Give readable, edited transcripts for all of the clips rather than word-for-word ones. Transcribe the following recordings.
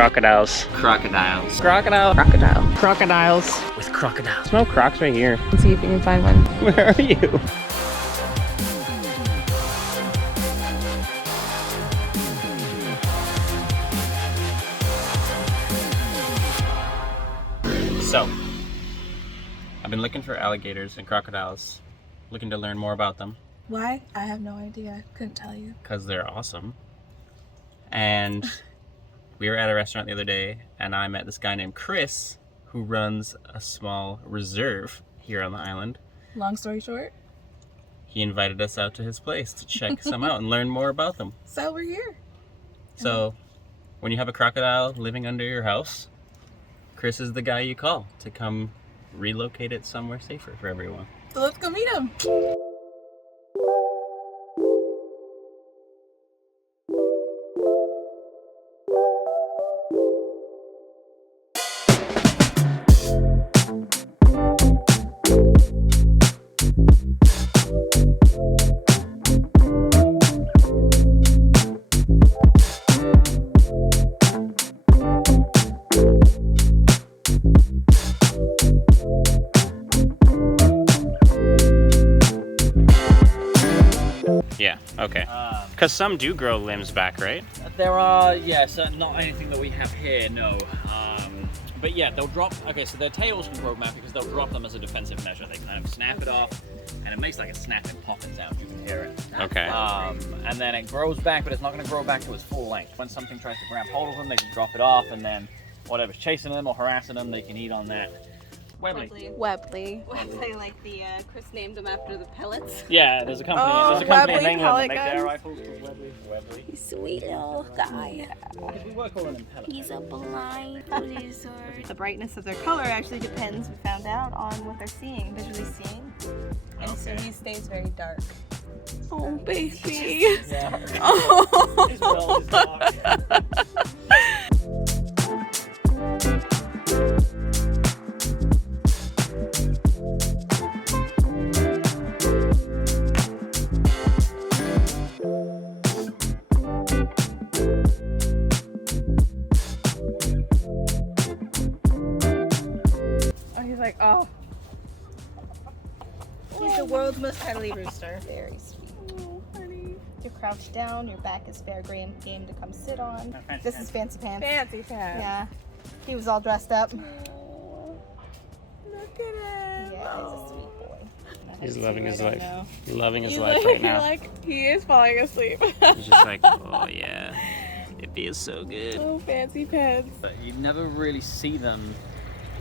Crocodiles. Crocodiles. Crocodile. Crocodile. Crocodiles. With crocodiles. No crocs right here. Let's see if we can find one. Where are you? So, I've been looking for alligators and crocodiles, looking to learn more about them. Why? I have no idea. Couldn't tell you. Because they're awesome. And we were at a restaurant the other day, and I met this guy named Chris, who runs a small reserve here on the island. Long story short, He invited us out to his place to check some out and learn more about them. so we're here. So, when you have a crocodile living under your house, Chris is the guy you call to come relocate it somewhere safer for everyone. So let's go meet him. Yeah, okay. Because some do grow limbs back, right? There are, yes, not anything that we have here, no. But yeah, they'll drop, okay, so their tails can grow back because they'll drop them as a defensive measure. They kind of snap it off, and it makes like a snapping, popping sound. You can hear it. Okay. And then it grows back, but it's not going to grow back to its full length. When something tries to grab hold of them, they can drop it off, and then whatever's chasing them or harassing them, they can eat on that. Webley. Webley. Webley, like the Chris named him after the pellets. Yeah, there's a company. Oh, there's a company Webley in England that pellet makes their gun. rifles. Webley. Sweet little guy. We were calling them pellets. He's a blind loser. The brightness of their color actually depends, we found out, on what they're seeing, visually seeing. And so he stays very dark. Oh, baby. Yeah. Oh. As well as dark. Oh, he's like, oh. He's the world's most cuddly rooster. Very sweet. Oh, honey. You're crouched down, your back is fair game to come sit on. Fancy This pants. is Fancy Pants. Fancy pants. Yeah. He was all dressed up. Oh, look at him. Yeah, he's a sweet boy. He's loving his life. know. Loving his You life look right now. like he is falling asleep. He's just like, oh yeah, it feels so good. Oh, fancy pants. But you never really see them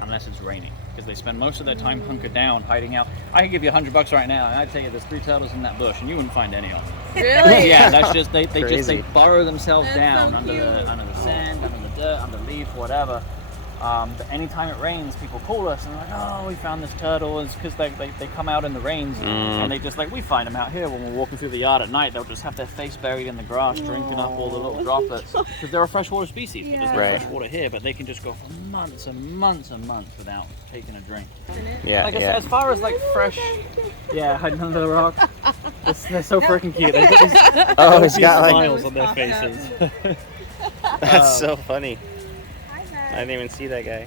unless it's raining because they spend most of their time hunkered down, hiding out. I could give you $100 right now, and I'd tell you there's 3 turtles in that bush, and you wouldn't find any of them. Really? Yeah, that's just they Crazy. burrow themselves That's down so under cute. the sand, under the dirt, under leaves, whatever. But anytime it rains, people call us and they're like, oh, we found this turtle. It's because they come out in the rains and they just like, we find them out here when we're walking through the yard at night. They'll just have their face buried in the grass, drinking up all the little droplets. Because they're a freshwater species, but there's no Right. fresh water here. But they can just go for months and months and months without taking a drink. Yeah, Like yeah. as far as like fresh, yeah, hiding under the rock. They're so freaking cute. They've got these Oh, he's got like, smiles on their faces. that's so funny. I didn't even see that guy.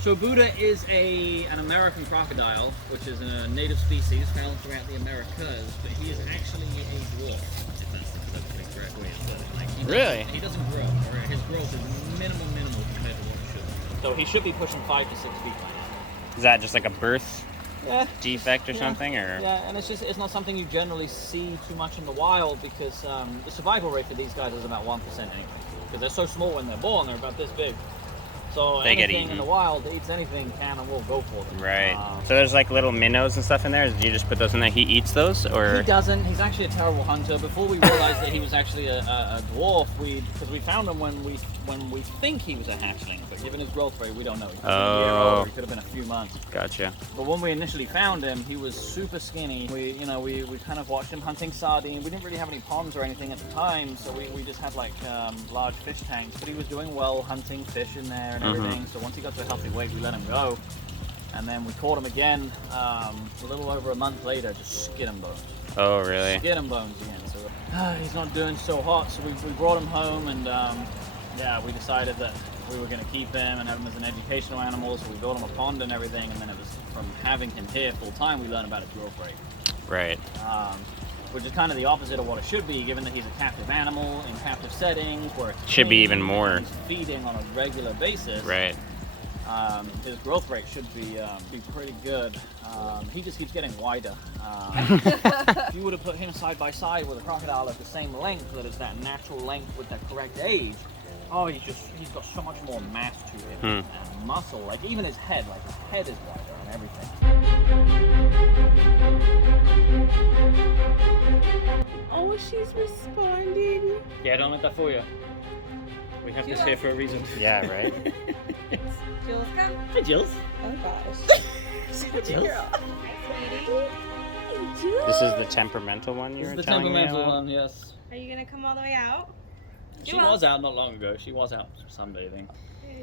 So Buddha is an American crocodile, which is a native species found throughout the Americas, but he is actually a dwarf, if that's the correct way to put it. Like, Really? He doesn't grow, or his growth is minimal compared to what he should. So he should be pushing 5 to 6 feet by now. Is that just like a birth Yeah. defect or something, or? Yeah, and it's not something you generally see too much in the wild because the survival rate for these guys is about 1% anyway. Because they're so small when they're born, they're about this big. So They get anything in eaten. the wild that eats anything can and will go for them. Right. So there's like little minnows and stuff in there. Do you just put those in there? He eats those, or? He doesn't. He's actually a terrible hunter. Before we realized that he was actually a dwarf, because we found him when we think he was a hatchling, but given his growth rate, we don't know. He could have been a year Oh. old, he could have been a few months. Gotcha. But when we initially found him, he was super skinny. We kind of watched him hunting sardine. We didn't really have any ponds or anything at the time, so we just had like large fish tanks. But he was doing well hunting fish in there and everything. So once he got to a healthy weight, we let him go. And then we caught him again a little over a month later, just skin and bones. Oh, really? Skin and bones again. So he's not doing so hot, so we brought him home and Yeah, we decided that we were going to keep him and have him as an educational animal, so we built him a pond and everything, and then it was from having him here full time, we learned about his growth rate. Right. Which is kind of the opposite of what it should be, given that he's a captive animal in captive settings, where it's Should be even more. he's feeding on a regular basis. Right. His growth rate should be pretty good. He just keeps getting wider. If you were to put him side by side with a crocodile of the same length, that is that natural length with the correct age, oh, he's got so much more mass to him and muscle. Like even his head is wider and everything. Oh, she's responding. Yeah, don't let that fool you. We have this here for a reason. Yeah, right? Jules, come. Hi, Jills. Oh gosh. She's the Jills. This is the temperamental one you This were is the telling me temperamental about? one, yes. Are you gonna come all the way out? She was out not long ago. She was out sunbathing.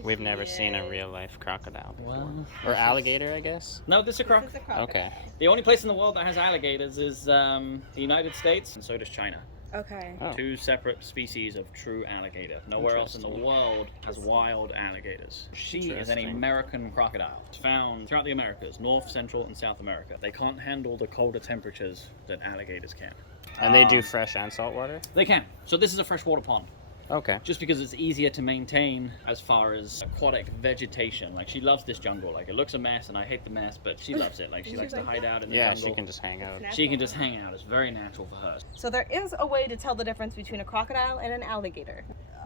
We've never seen a real life crocodile before. Well, Or alligator, I guess? no, this is a croc. This is a crocodile. Okay. The only place in the world that has alligators is the United States, and so does China. Okay. Oh. Two separate species of true alligator. Nowhere else in the Interesting. world has wild alligators. She is an Interesting. American crocodile. It's found throughout the Americas, North, Central, and South America. They can't handle the colder temperatures that alligators can. And they do fresh and salt water? They can. So this is a freshwater pond. Okay. Just because it's easier to maintain as far as aquatic vegetation. Like, she loves this jungle. Like, it looks a mess, and I hate the mess, but she loves it. Like, she likes to hide out in the Yeah, jungle. she can just hang out. She can just hang out. It's very natural for her. So there is a way to tell the difference between a crocodile and an alligator.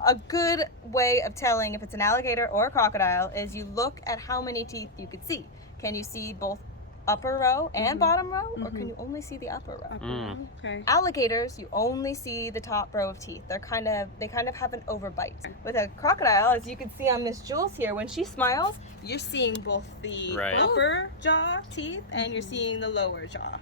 A good way of telling if it's an alligator or a crocodile is you look at how many teeth you could see. Can you see both upper row and bottom row, or can you only see the upper row? Mm. Okay. Alligators, you only see the top row of teeth. They kind of have an overbite. With a crocodile, as you can see on Miss Jules here, when she smiles, you're seeing both the Right. upper jaw teeth and you're seeing the lower jaw.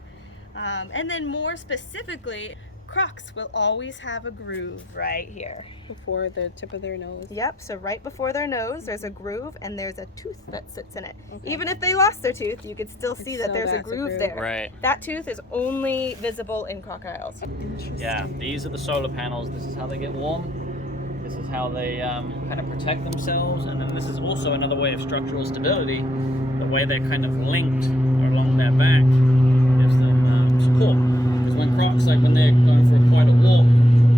And then more specifically, crocs will always have a groove right here. Before the tip of their nose. Yep, so right before their nose, there's a groove and there's a tooth that sits in it. Okay. Even if they lost their tooth, you could still see that still there's a that's a groove groove. there. Right. That tooth is only visible in crocodiles. Interesting. Yeah, these are the solar panels. This is how they get warm. This is how they kind of protect themselves. And then this is also another way of structural stability. The way they're kind of linked along their back gives them support. Because when crocs, like when they're going for quite a walk,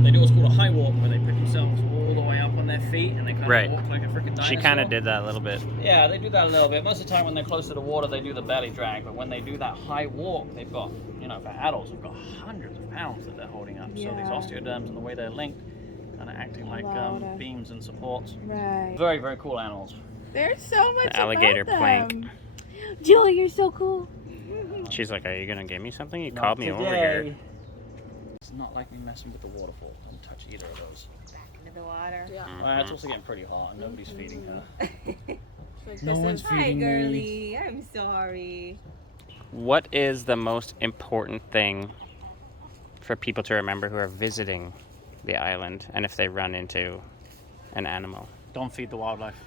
they do what's called a high walk, where they pick themselves all the way up on their feet and they kind Right. of walk like a freaking dinosaur. She kind of did that a little bit. Yeah, they do that a little bit. Most of the time when they're close to the water, they do the belly drag. But when they do that high walk, they've got, for adults, they've got hundreds of pounds that they're holding up. So these Yeah. osteoderms and the way they're linked, kind of acting like Louder. beams and supports. Right. Very, very cool animals. There's so much The alligator about plank. them. Julie, you're so cool. She's like, are you going to give me something? You Not called me over today. here. It's not like me messing with the waterfall. Don't touch either of those. Back into the water. Yeah. Well, it's also getting pretty hot and nobody's feeding her. Like, No this one's is- Hi, feeding me. girly. I'm sorry. What is the most important thing for people to remember who are visiting the island and if they run into an animal? Don't feed the wildlife.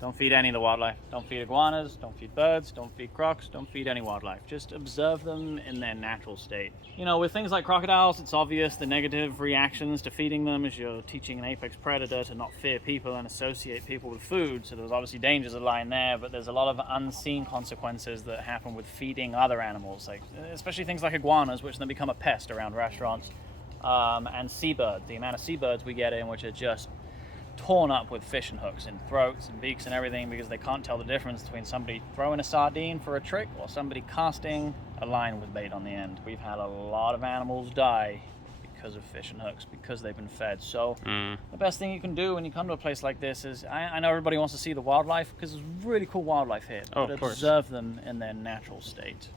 Don't feed any of the wildlife. Don't feed iguanas, don't feed birds, don't feed crocs, don't feed any wildlife. Just observe them in their natural state. With things like crocodiles, it's obvious the negative reactions to feeding them is you're teaching an apex predator to not fear people and associate people with food. So there's obviously dangers that lie in there, but there's a lot of unseen consequences that happen with feeding other animals, like especially things like iguanas, which then become a pest around restaurants, and seabirds. The amount of seabirds we get in, which are just torn up with fishing hooks in throats and beaks and everything because they can't tell the difference between somebody throwing a sardine for a trick or somebody casting a line with bait on the end. We've had a lot of animals die because of fishing hooks, because they've been fed. So the best thing you can do when you come to a place like this is, I know everybody wants to see the wildlife because there's really cool wildlife here, Oh, but of course. observe them in their natural state.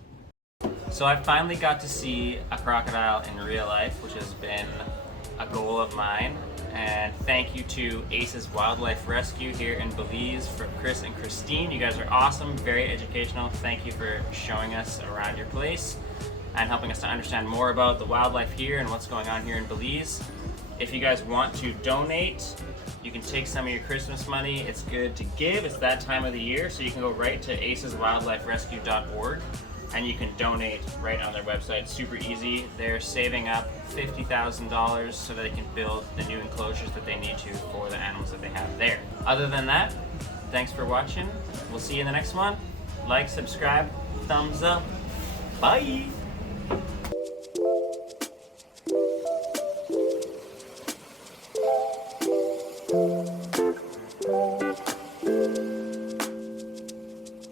So I finally got to see a crocodile in real life, which has been a goal of mine. And thank you to Ace's Wildlife Rescue here in Belize for Chris and Christine. You guys are awesome, very educational. Thank you for showing us around your place and helping us to understand more about the wildlife here and what's going on here in Belize. If you guys want to donate, you can take some of your Christmas money. It's good to give. It's that time of the year, so you can go right to aceswildliferescue.org and you can donate right on their website. Super easy. They're saving up $50,000 so that they can build the new enclosures that they need to for the animals that they have there. Other than that, thanks for watching. We'll see you in the next one. Like, subscribe, thumbs up. Bye!